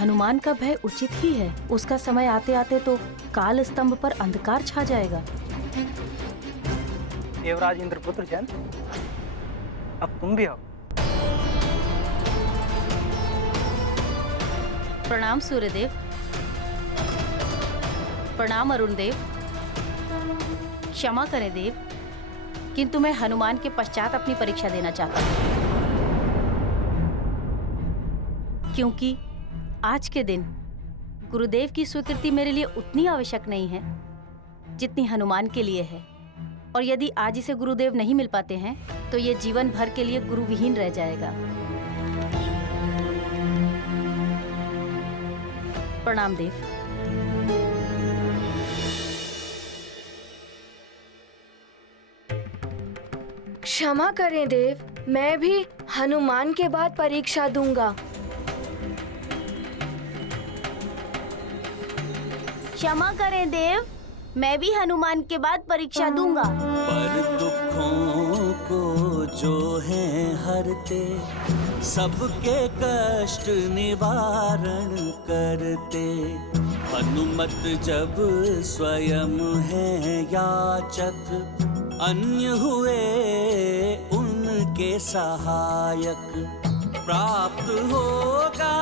हनुमान का भय उचित ही है। उसका समय आते आते तो काल स्तंभ पर अंधकार छा जाएगा। देवराज इंद्रपुत्र जन, अब तुम भी आओ। प्रणाम सूर्यदेव। प्रणाम अरुण देव। क्षमा करें देव, किंतु मैं हनुमान के पश्चात अपनी परीक्षा देना चाहता हूँ, क्योंकि आज के दिन गुरुदेव की स्वीकृति मेरे लिए उतनी आवश्यक नहीं है जितनी हनुमान के लिए है। और यदि आज इसे गुरुदेव नहीं मिल पाते हैं तो ये जीवन भर के लिए गुरुविहीन रह जाएगा। प्रणाम देव। क्षमा करें देव, मैं भी हनुमान के बाद परीक्षा दूंगा। क्षमा करें देव, मैं भी हनुमान के बाद परीक्षा दूंगा। पर दुखों को जो है हरते, सबके कष्ट निवारण करते। हनुमत जब स्वयं है याचक, अन्य हुए उनके सहायक। प्राप्त होगा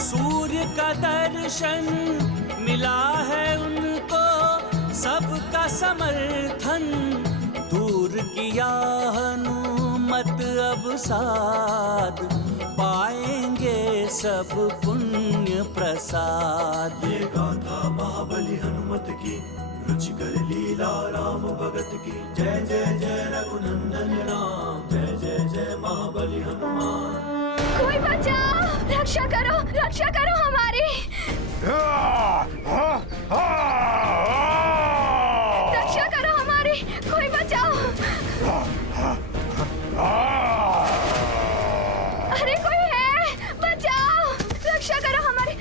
सूर्य का दर्शन, मिला है उनको सबका समर्थन। दूर किया हनुमत अब साध, पाएंगे सब पुण्य प्रसाद। ये गाथा महाबली हनुमत की, रुचिकर लीला राम भगत की। जय जय जय रघुनंदन राम, जय जय जय महाबली हनुमान। कोई बचाओ, रक्षा करो हमारी। रक्षा करो हमारी, कोई बचाओ। अरे कोई है, बचाओ, रक्षा करो हमारी।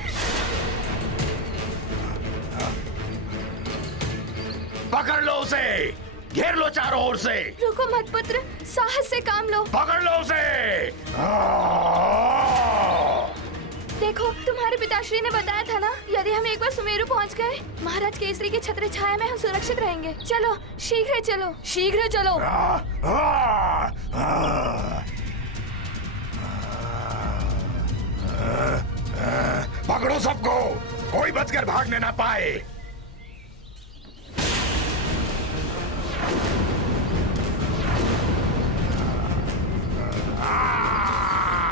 पकड़ लो उसे, घेर लो चारों ओर से। रुको मत पुत्र, साहस से काम लो। पकड़ लो उसे। देखो, तुम्हारे पिताश्री ने बताया था ना, यदि हम एक बार सुमेरु पहुंच गए, महाराज केसरी की छत्र छाया में हम सुरक्षित रहेंगे। चलो, शीघ्र चलो, शीघ्र चलो। पकड़ो सबको, कोई बचकर भागने ना पाए।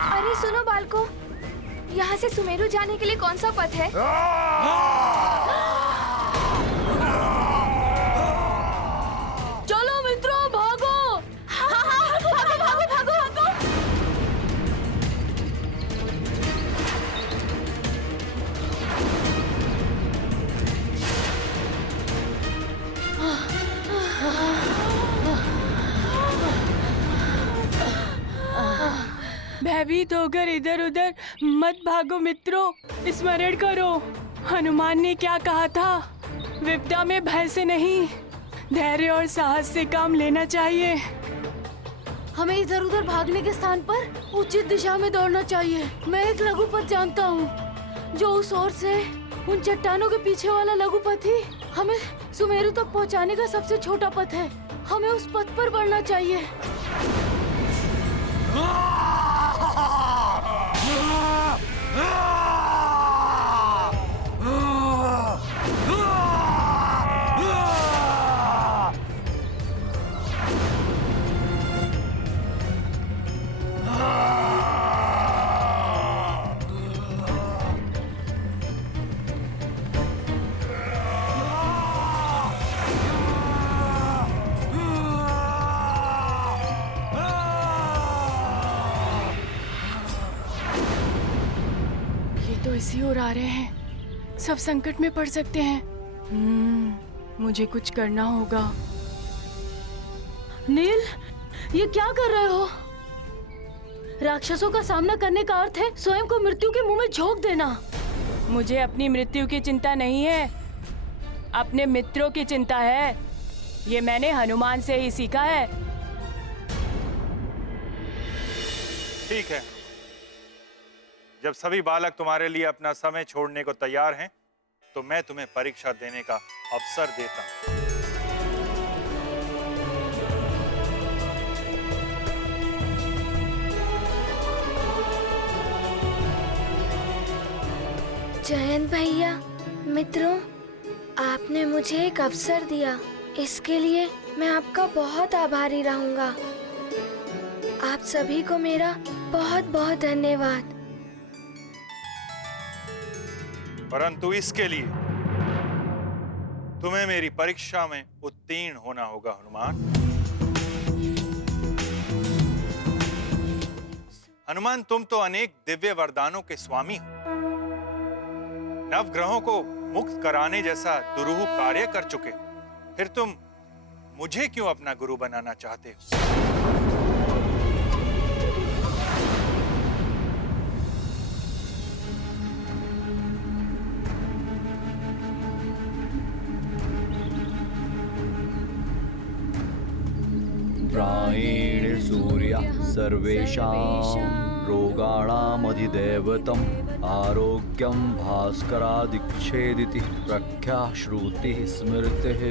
अरे सुनो बालको, यहाँ से सुमेरु जाने के लिए कौन सा पथ है? चलो मित्रों, भागो। भागो भागो भागो भागो। भयभीत होकर इधर उधर मत भागो मित्रों, स्मरण करो हनुमान ने क्या कहा था। विपदा में भय से नहीं, धैर्य और साहस से काम लेना चाहिए। हमें इधर उधर भागने के स्थान पर उचित दिशा में दौड़ना चाहिए। मैं एक लघुपथ जानता हूँ, जो उस ओर से उन चट्टानों के पीछे वाला लघुपथ ही हमें सुमेरु तक पहुँचाने का सबसे छोटा पथ है। हमें उस पथ पर बढ़ना चाहिए। इसी ओर आ रहे हैं, सब संकट में पड़ सकते हैं। मुझे कुछ करना होगा। नील, ये क्या कर रहे हो? राक्षसों का सामना करने का अर्थ है स्वयं को मृत्यु के मुंह में झोंक देना। मुझे अपनी मृत्यु की चिंता नहीं है, अपने मित्रों की चिंता है। ये मैंने हनुमान से ही सीखा है। ठीक है, जब सभी बालक तुम्हारे लिए अपना समय छोड़ने को तैयार हैं, तो मैं तुम्हें परीक्षा देने का अवसर देता हूं। जयंत भैया, मित्रों, आपने मुझे एक अवसर दिया, इसके लिए मैं आपका बहुत आभारी रहूंगा। आप सभी को मेरा बहुत बहुत धन्यवाद। परंतु इसके लिए तुम्हें मेरी परीक्षा में उत्तीर्ण होना होगा हनुमान। हनुमान, तुम तो अनेक दिव्य वरदानों के स्वामी हो। नवग्रहों को मुक्त कराने जैसा दुरूह कार्य कर चुके, फिर तुम मुझे क्यों अपना गुरु बनाना चाहते हो? प्रायेण सूर्य सर्वेषां रोगाणामधिदैवतम् आरोग्यं भास्करादिच्छेदिति प्रख्या श्रुतिः स्मृतिः।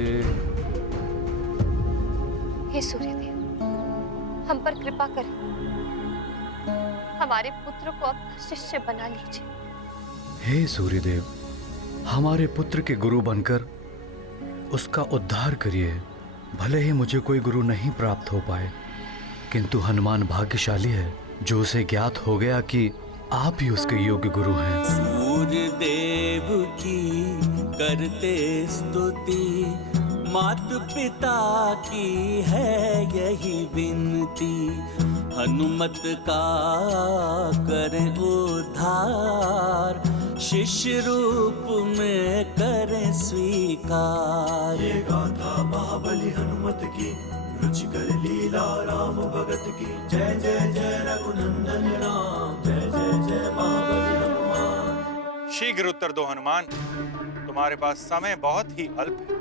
हे सूर्यदेव, हम पर कृपा करें, हमारे पुत्र को अपना शिष्य बना लीजिए। हे सूर्यदेव, हमारे पुत्र के गुरु बनकर उसका उद्धार करिए। भले ही मुझे कोई गुरु नहीं प्राप्त हो पाए, किंतु हनुमान भाग्यशाली है जो उसे ज्ञात हो गया कि आप ही उसके योग्य गुरु हैं। सूर्य देव की करते स्तुति, मात पिता की है यही विनती। हनुमत का करें उद्धार, शिष्य रूप में करें स्वीकार। ये गाथा महाबली हनुमत की, रुचिकर लीला राम भगत की। जय जय जय रघुनंदन राम, जय जय जय महाबली हनुमान। शीघ्र उत्तर दो हनुमान, तुम्हारे पास समय बहुत ही अल्प है।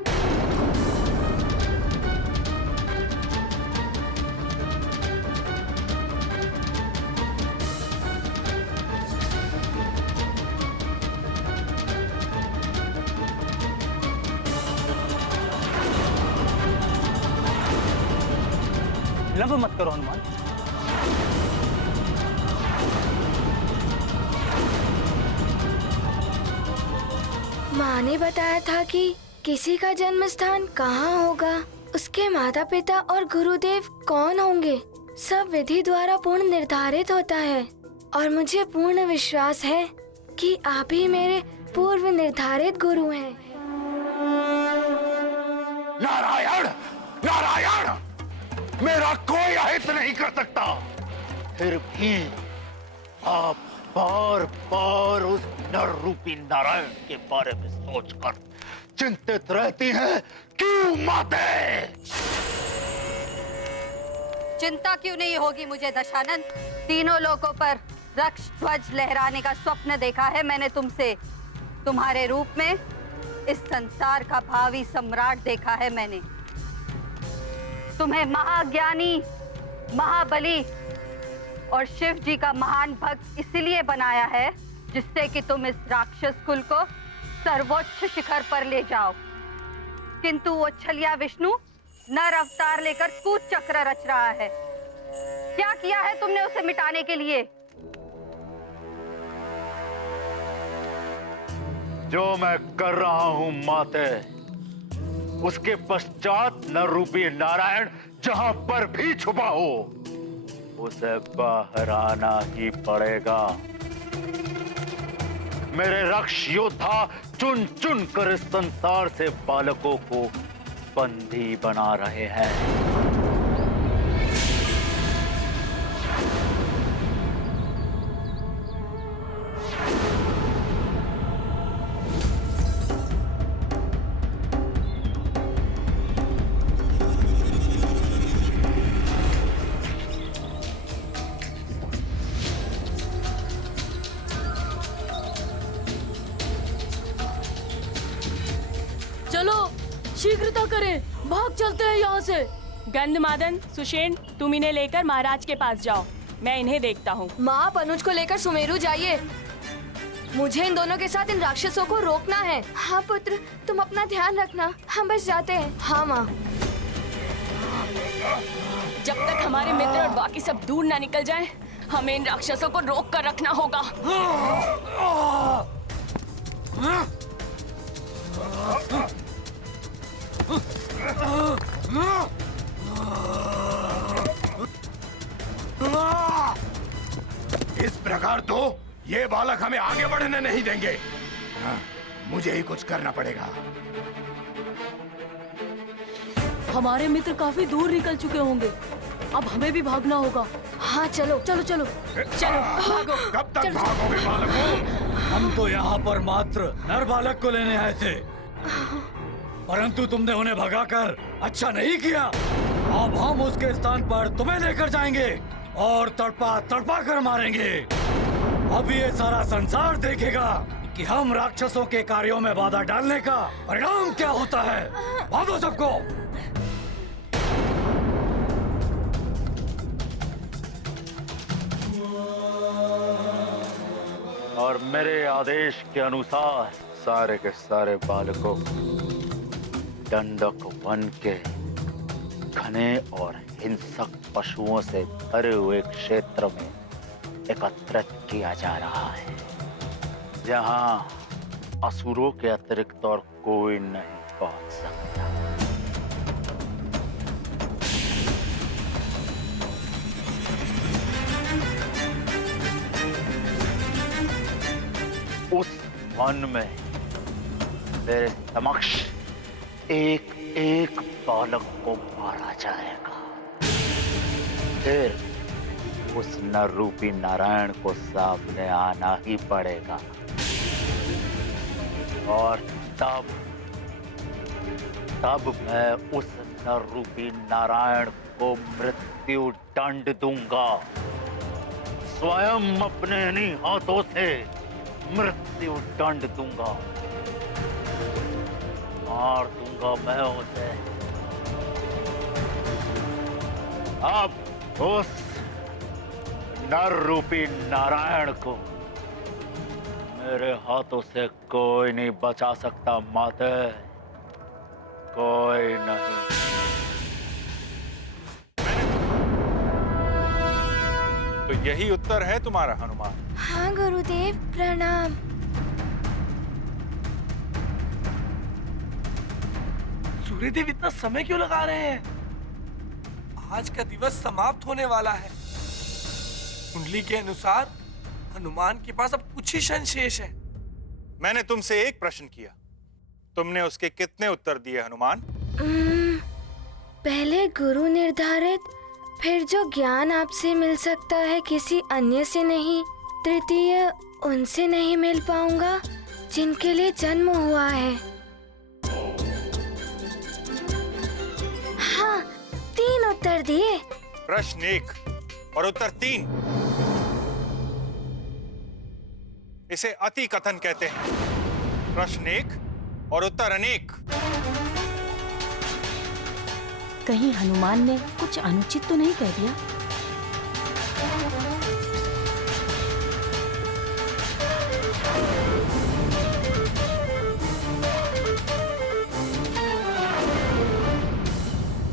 विलंब मत करो हनुमान। माँ ने बताया था कि किसी का जन्म स्थान कहाँ होगा, उसके माता पिता और गुरुदेव कौन होंगे, सब विधि द्वारा पूर्ण निर्धारित होता है। और मुझे पूर्ण विश्वास है कि आप ही मेरे पूर्व निर्धारित गुरु हैं। नारायण नारायण, मेरा कोई अहित नहीं कर सकता। फिर भी आप बार बार उस नर रूपी नारायण के बारे में सोचकर चिंतित रहती हैं, क्यों माते? चिंता क्यों नहीं होगी मुझे दशानन? तीनों लोकों पर रक्ष ध्वज लहराने का स्वप्न देखा है मैंने तुमसे। तुम्हारे रूप में इस संसार का भावी सम्राट देखा है मैंने। तुम्हें महाज्ञानी, महाबली और शिव जी का महान भक्त इसलिए बनाया है जिससे कि तुम इस राक्षस कुल को सर्वोच्च शिखर पर ले जाओ। किंतु वो छलिया विष्णु नर अवतार लेकर कूच चक्र रच रहा है। क्या किया है तुमने उसे मिटाने के लिए? जो मैं कर रहा हूं माते, उसके पश्चात नर रूपी नारायण जहां पर भी छुपा हो, उसे बाहर आना ही पड़ेगा। मेरे रक्ष योद्धा चुन चुन कर इस संसार से बालकों को बंदी बना रहे हैं। चलो शीघ्रता करें, भाग चलते हैं यहाँ से। गंधमादन, सुषेण, तुम इन्हें लेकर महाराज के पास जाओ, मैं इन्हें देखता हूँ। माँ, आप अनुज को लेकर सुमेरु जाइए। मुझे इन दोनों के साथ इन राक्षसों को रोकना है। हाँ पुत्र, तुम अपना ध्यान रखना, हम बस जाते हैं। हाँ माँ। जब तक हमारे मित्र और बाकी सब दूर ना निकल जाएं, हमें इन राक्षसों को रोक कर रखना होगा। इस प्रकार तो ये बालक हमें आगे बढ़ने नहीं देंगे। हाँ, मुझे ही कुछ करना पड़ेगा। हमारे मित्र काफी दूर निकल चुके होंगे, अब हमें भी भागना होगा। हाँ चलो चलो चलो चलो भागो। कब तक भागोगे बालकों? हम तो यहाँ पर मात्र नर बालक को लेने आए थे, परंतु तुमने उन्हें भगाकर अच्छा नहीं किया। अब हम उसके स्थान पर तुम्हें लेकर जाएंगे और तड़पा तड़पा कर मारेंगे। अब ये सारा संसार देखेगा कि हम राक्षसों के कार्यों में बाधा डालने का परिणाम क्या होता है। भागो सबको। और मेरे आदेश के अनुसार सारे के सारे बालकों दंडक वन के घने और हिंसक पशुओं से भरे हुए क्षेत्र में एकत्रित किया जा रहा है, जहां असुरों के अतिरिक्त और कोई नहीं पहुंच सकता। उस वन में मेरे समक्ष एक एक बालक को मारा जाएगा। फिर उस नर रूपी नारायण को सामने आना ही पड़ेगा और तब मैं उस नर रूपी नारायण को मृत्यु दंड दूंगा। स्वयं अपने इन्हीं हाथों से मृत्यु दंड दूंगा। मार दूंगा मैं उसे। अब उस नर रूपी नारायण को मेरे हाथों से कोई नहीं बचा सकता माते, कोई नहीं। तो यही उत्तर है तुम्हारा हनुमान? हाँ गुरुदेव, प्रणाम। सूर्यदेव इतना समय क्यों लगा रहे हैं? आज का दिवस समाप्त होने वाला है। कुंडली के अनुसार हनुमान के पास अब कुछ ही क्षण शेष है। मैंने तुमसे एक प्रश्न किया, तुमने उसके कितने उत्तर दिए हनुमान? पहले गुरु निर्धारित, फिर जो ज्ञान आपसे मिल सकता है किसी अन्य से नहीं, तृतीय उनसे नहीं मिल पाऊंगा जिनके लिए जन्म हुआ है। हाँ, 3 उत्तर दिए। प्रश्न 1 और उत्तर 3। इसे अति कथन कहते हैं। प्रश्न 1 और उत्तर अनेक। कहीं हनुमान ने कुछ अनुचित तो नहीं कह दिया?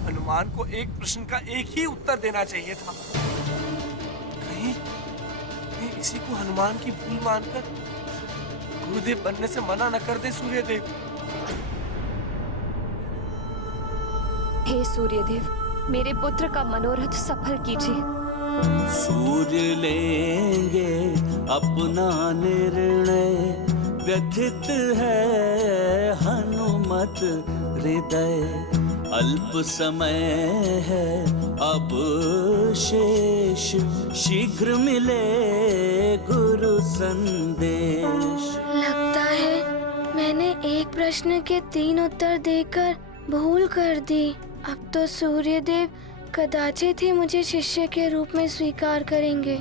हनुमान को एक प्रश्न का एक ही उत्तर देना चाहिए था। कहीं इसी को हनुमान की भूल मानकर गुरुदेव बनने से मना न कर दे सूर्यदेव। हे सूर्यदेव, मेरे पुत्र का मनोरथ सफल कीजिए। सूर्य लेंगे अपना निर्णय, व्यथित है हनुमत हृदय। अल्प समय है अब शेष, शीघ्र मिले गुरु संदेश। लगता है मैंने एक प्रश्न के 3 उत्तर देकर भूल कर दी। अब तो सूर्यदेव कदाचित ही मुझे शिष्य के रूप में स्वीकार करेंगे।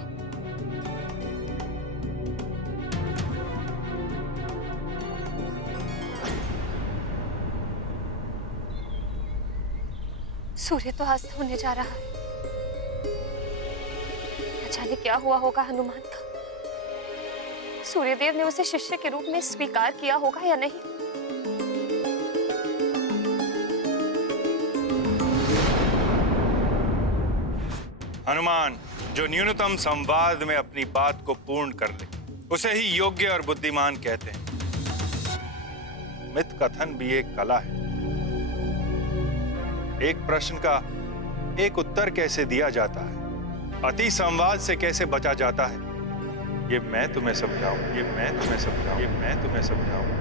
सूर्य तो अस्त होने जा रहा है। न जाने क्या हुआ होगा हनुमान का। सूर्यदेव ने उसे शिष्य के रूप में स्वीकार किया होगा या नहीं। हनुमान जो न्यूनतम संवाद में अपनी बात को पूर्ण कर ले उसे ही योग्य और बुद्धिमान कहते हैं। मिथ कथन भी एक कला है। एक प्रश्न का एक उत्तर कैसे दिया जाता है, अति संवाद से कैसे बचा जाता है, ये मैं तुम्हें समझाऊं, ये मैं तुम्हें समझाऊं, ये मैं तुम्हें समझाऊं।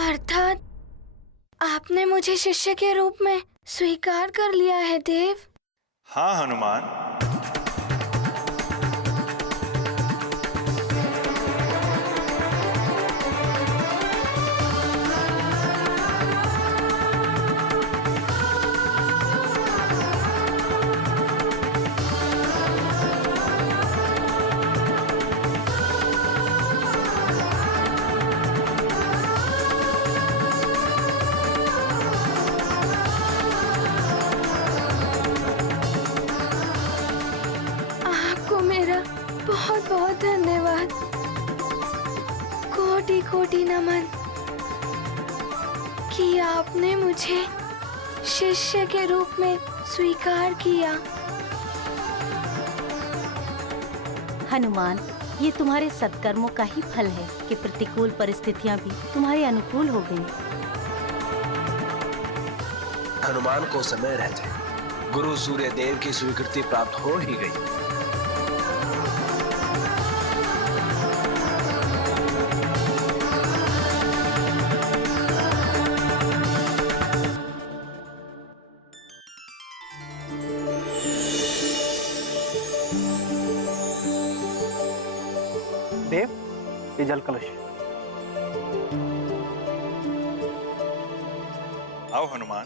अर्थात आपने मुझे शिष्य के रूप में स्वीकार कर लिया है देव। हाँ हनुमान, बहुत बहुत धन्यवाद। कोटि कोटि नमन कि आपने मुझे शिष्य के रूप में स्वीकार किया। हनुमान, ये तुम्हारे सत्कर्मों का ही फल है कि प्रतिकूल परिस्थितियां भी तुम्हारे अनुकूल हो गई। हनुमान को समय रहते गुरु सूर्यदेव की स्वीकृति प्राप्त हो ही गई। देव, ये जल कलश। आओ हनुमान।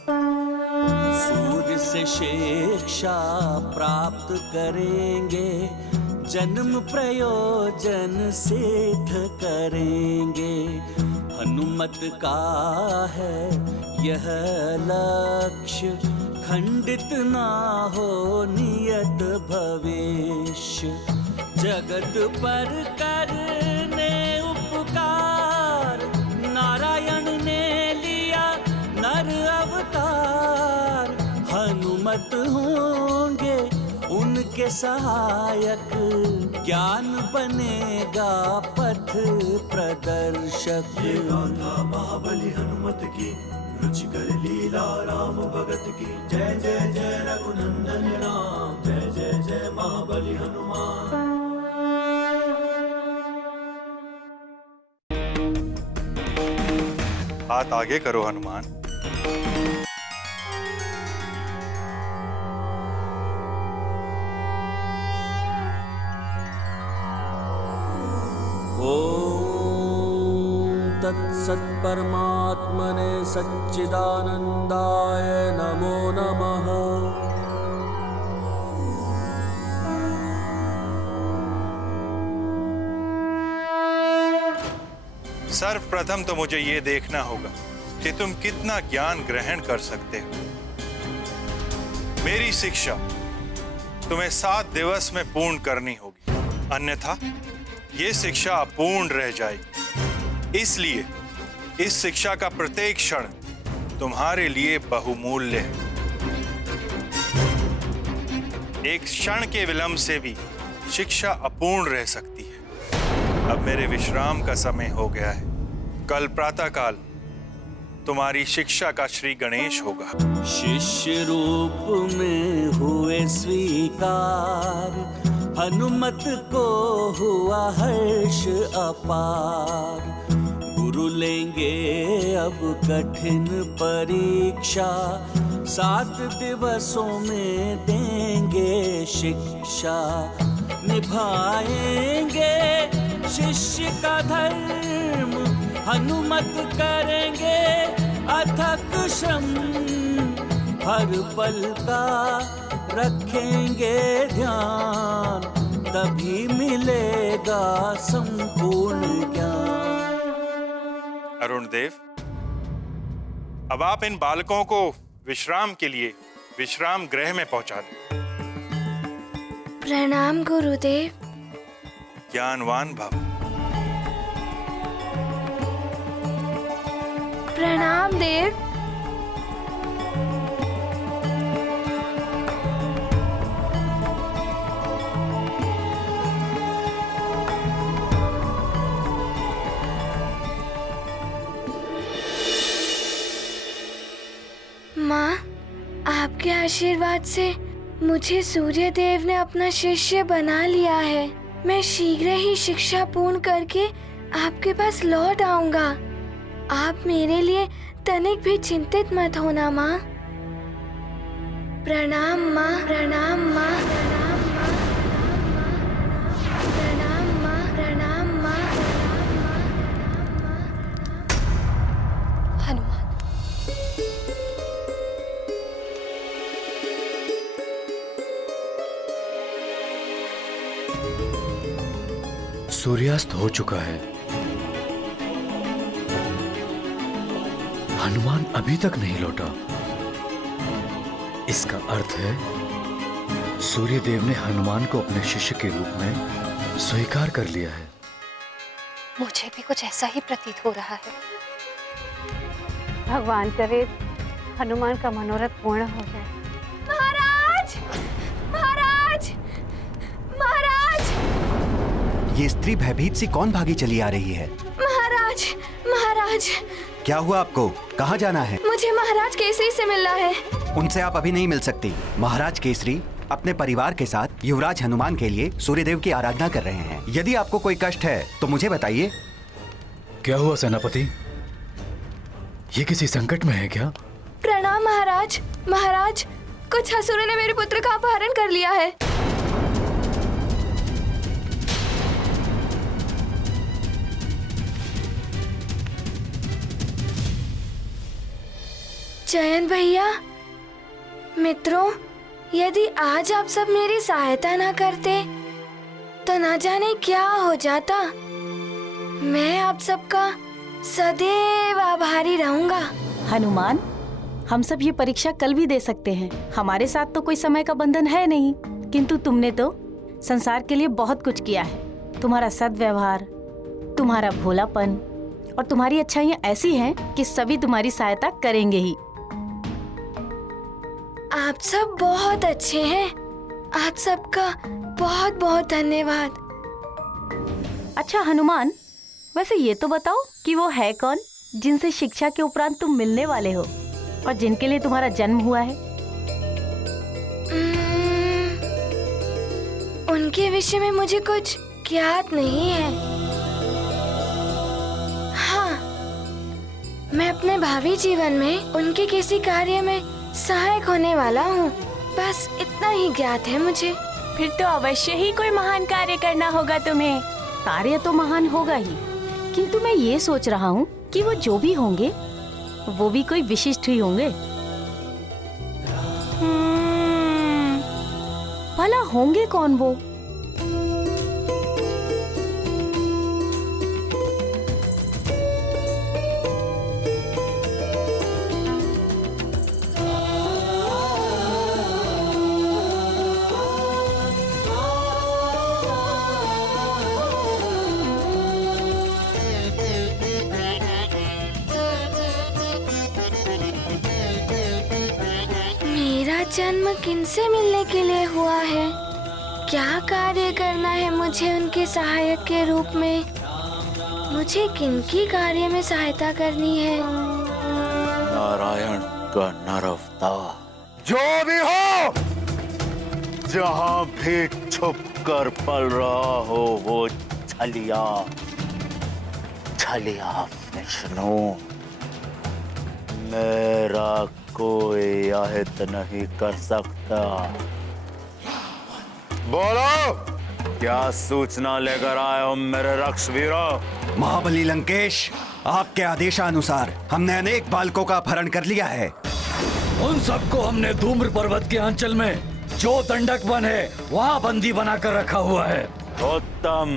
सूर्य से शिक्षा प्राप्त करेंगे, जन्म प्रयोजन सिद्ध करेंगे। हनुमत का है यह लक्ष्य, खंडित ना हो नियत भविष्य। जगत पर करने उपकार, नारायण ने लिया नर अवतार। हनुमत होंगे उनके सहायक, ज्ञान बनेगा पथ प्रदर्शक। ये गाथा महाबली हनुमत की, रुचिकर लीला राम भगत की। जय जय जय रघुनंदन राम, जय जय जय महाबली हनुमान। हाथ आगे करो हनुमान। ओम तत्सत् परमात्मने सच्चिदानंदाय नमो नमः। सर्वप्रथम तो मुझे ये देखना होगा कि तुम कितना ज्ञान ग्रहण कर सकते हो। मेरी शिक्षा तुम्हें 7 दिवस में पूर्ण करनी होगी, अन्यथा ये शिक्षा अपूर्ण रह जाएगी। इसलिए इस शिक्षा का प्रत्येक क्षण तुम्हारे लिए बहुमूल्य है। एक क्षण के विलंब से भी शिक्षा अपूर्ण रह सकती है। अब मेरे विश्राम का समय हो गया है। कल प्रातःकाल तुम्हारी शिक्षा का श्री गणेश होगा। शिष्य रूप में हुए स्वीकार, हनुमत को हुआ हर्ष अपार। गुरु लेंगे अब कठिन परीक्षा, 7 दिवसों में देंगे शिक्षा। निभाएंगे शिष्य का धर्म, हनुमत करेंगे अथक श्रम। हर पल का रखेंगे ध्यान, तभी मिलेगा संपूर्ण ज्ञान। अरुण देव, अब आप इन बालकों को विश्राम के लिए विश्राम गृह में पहुंचा दें। प्रणाम गुरुदेव। ज्ञानवान भव। प्रणाम देव। माँ, आपके आशीर्वाद से मुझे सूर्य देव ने अपना शिष्य बना लिया है। मैं शीघ्र ही शिक्षा पूर्ण करके आपके पास लौट आऊंगा। आप मेरे लिए तनिक भी चिंतित मत होना माँ। प्रणाम माँ, प्रणाम माँ, प्रणाम माँ, प्रणाम माँ, प्रणाम माँ। हनुमान, सूर्यास्त हो चुका है। हनुमान अभी तक नहीं लौटा। इसका अर्थ है सूर्य देव ने हनुमान को अपने शिष्य के रूप में स्वीकार कर लिया है। मुझे भी कुछ ऐसा ही प्रतीत हो रहा है। भगवान करे हनुमान का मनोरथ पूर्ण हो जाए। महाराज, महाराज, महाराज! ये स्त्री भयभीत सी कौन भागी चली आ रही है? महाराज, महाराज! क्या हुआ आपको? कहाँ जाना है? मुझे महाराज केसरी से मिलना है। उनसे आप अभी नहीं मिल सकती। महाराज केसरी अपने परिवार के साथ युवराज हनुमान के लिए सूर्यदेव की आराधना कर रहे हैं। यदि आपको कोई कष्ट है तो मुझे बताइए। क्या हुआ सेनापति? ये किसी संकट में है क्या? प्रणाम महाराज। महाराज, कुछ असुरों ने मेरे पुत्र का अपहरण कर लिया है। जयंत भैया, मित्रों, यदि आज आप सब मेरी सहायता ना करते तो ना जाने क्या हो जाता। मैं आप सबका सदैव आभारी रहूंगा। हनुमान, हम सब ये परीक्षा कल भी दे सकते हैं। हमारे साथ तो कोई समय का बंधन है नहीं, किंतु तुमने तो संसार के लिए बहुत कुछ किया है। तुम्हारा सद्व्यवहार, तुम्हारा भोलापन और तुम्हारी अच्छाइयाँ ऐसी हैं कि सभी तुम्हारी सहायता करेंगे ही। आप सब बहुत अच्छे हैं। आप सबका बहुत बहुत धन्यवाद। अच्छा हनुमान, वैसे ये तो बताओ कि वो है कौन जिनसे शिक्षा के उपरांत तुम मिलने वाले हो और जिनके लिए तुम्हारा जन्म हुआ है? उनके विषय में मुझे कुछ ज्ञात नहीं है। हाँ, मैं अपने भावी जीवन में उनके किसी कार्य में सहायक होने वाला हूँ। बस इतना ही ज्ञात है मुझे। फिर तो अवश्य ही कोई महान कार्य करना होगा तुम्हें। कार्य तो महान होगा ही, किंतु मैं ये सोच रहा हूँ कि वो जो भी होंगे वो भी कोई विशिष्ट ही होंगे। भला होंगे कौन वो? जन्म किनसे मिलने के लिए हुआ है? क्या कार्य करना है मुझे उनके सहायक के रूप में? मुझे किनकी कार्य में सहायता करनी है? नारायण का नर अवतार जो भी हो, जहां भी छुप कर पल रहा हो, वो छलिया छलिया विष्णु, मेरा कोई आहित नहीं कर सकता। बोलो, क्या सूचना लेकर आए हो मेरे रक्षवीरों? महाबली लंकेश, आपके आदेशानुसार हमने अनेक बालकों का अपहरण कर लिया है। उन सबको हमने धूम्र पर्वत के अंचल में जो दंडक वन है वहां बंदी बनाकर रखा हुआ है। उत्तम,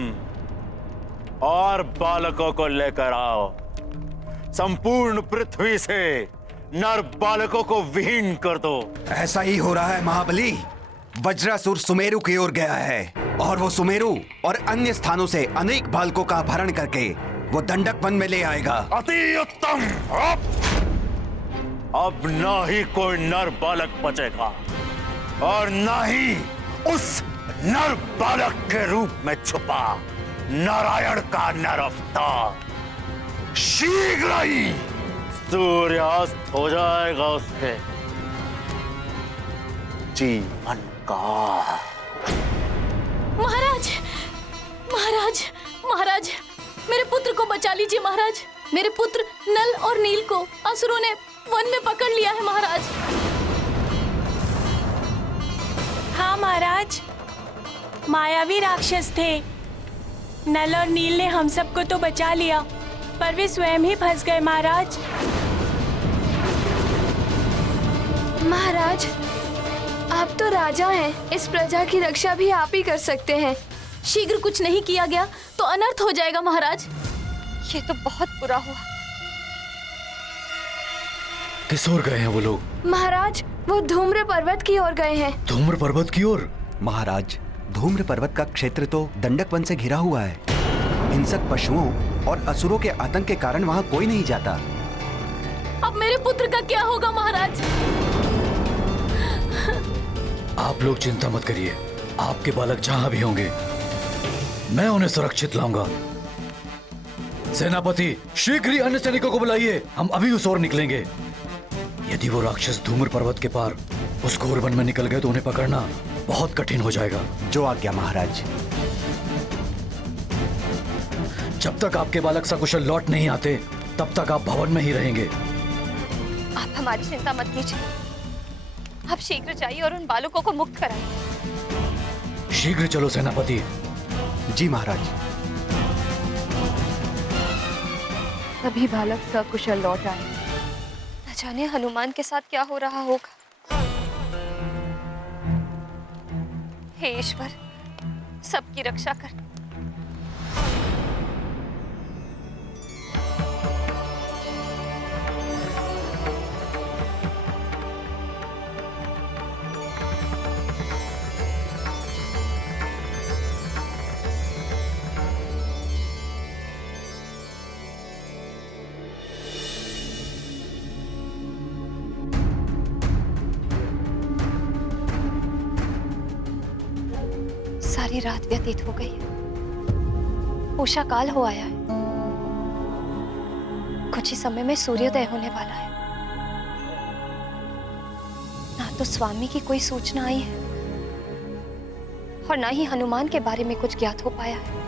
और बालकों को लेकर आओ। संपूर्ण पृथ्वी से नर बालकों को विहीन कर दो। ऐसा ही हो रहा है महाबली। वज्रासुर सुमेरु की ओर गया है और वो सुमेरु और अन्य स्थानों से अनेक बालकों का अपहरण करके वो दंडक वन में ले आएगा। अति उत्तम। अब ना ही कोई नर बालक बचेगा और ना ही उस नर बालक के रूप में छुपा नारायण का नर अवतार। शीघ्र ही सूर्यास्त हो जाएगा उसके जीवन का। महाराज, महाराज, महाराज, मेरे पुत्र को बचा लीजिए महाराज। मेरे पुत्र नल और नील को असुरों ने वन में पकड़ लिया है महाराज। हाँ महाराज, मायावी राक्षस थे। नल और नील ने हम सबको तो बचा लिया, पर वे स्वयं ही फंस गए महाराज। महाराज, आप तो राजा हैं। इस प्रजा की रक्षा भी आप ही कर सकते हैं। शीघ्र कुछ नहीं किया गया तो अनर्थ हो जाएगा महाराज। ये तो बहुत बुरा हुआ। किस ओर गए हैं वो लोग? महाराज, वो धूम्र पर्वत की ओर गए हैं। धूम्र पर्वत की ओर? महाराज, धूम्र पर्वत का क्षेत्र तो दंडक वन से घिरा हुआ है। हिंसक पशुओं और असुरों के आतंक के कारण वहाँ कोई नहीं जाता। अब मेरे पुत्र का क्या होगा महाराज? आप लोग चिंता मत करिए, आपके बालक जहां भी होंगे मैं उन्हें सुरक्षित लाऊंगा। सेनापति, शीघ्र ही अन्य सैनिकों को बुलाइए, हम अभी उस ओर निकलेंगे। यदि वो राक्षस धूम्र पर्वत के पार उस घोर वन में निकल गए तो उन्हें पकड़ना बहुत कठिन हो जाएगा। जो आज्ञा महाराज। जब तक आपके बालक सकुशल लौट नहीं आते तब तक आप भवन में ही रहेंगे। आप हमारी चिंता मत कीजिए, आप शीघ्र जाइए और उन बालकों को मुक्त कराइए। शीघ्र चलो सेनापति। जी महाराज। सभी बालक सकुशल लौट आए। न जाने हनुमान के साथ क्या हो रहा होगा। हे ईश्वर, सबकी रक्षा कर। सारी रात व्यतीत हो गई है। उषा काल हो आया है। कुछ ही समय में सूर्योदय होने वाला है। ना तो स्वामी की कोई सूचना आई है और ना ही हनुमान के बारे में कुछ ज्ञात हो पाया है।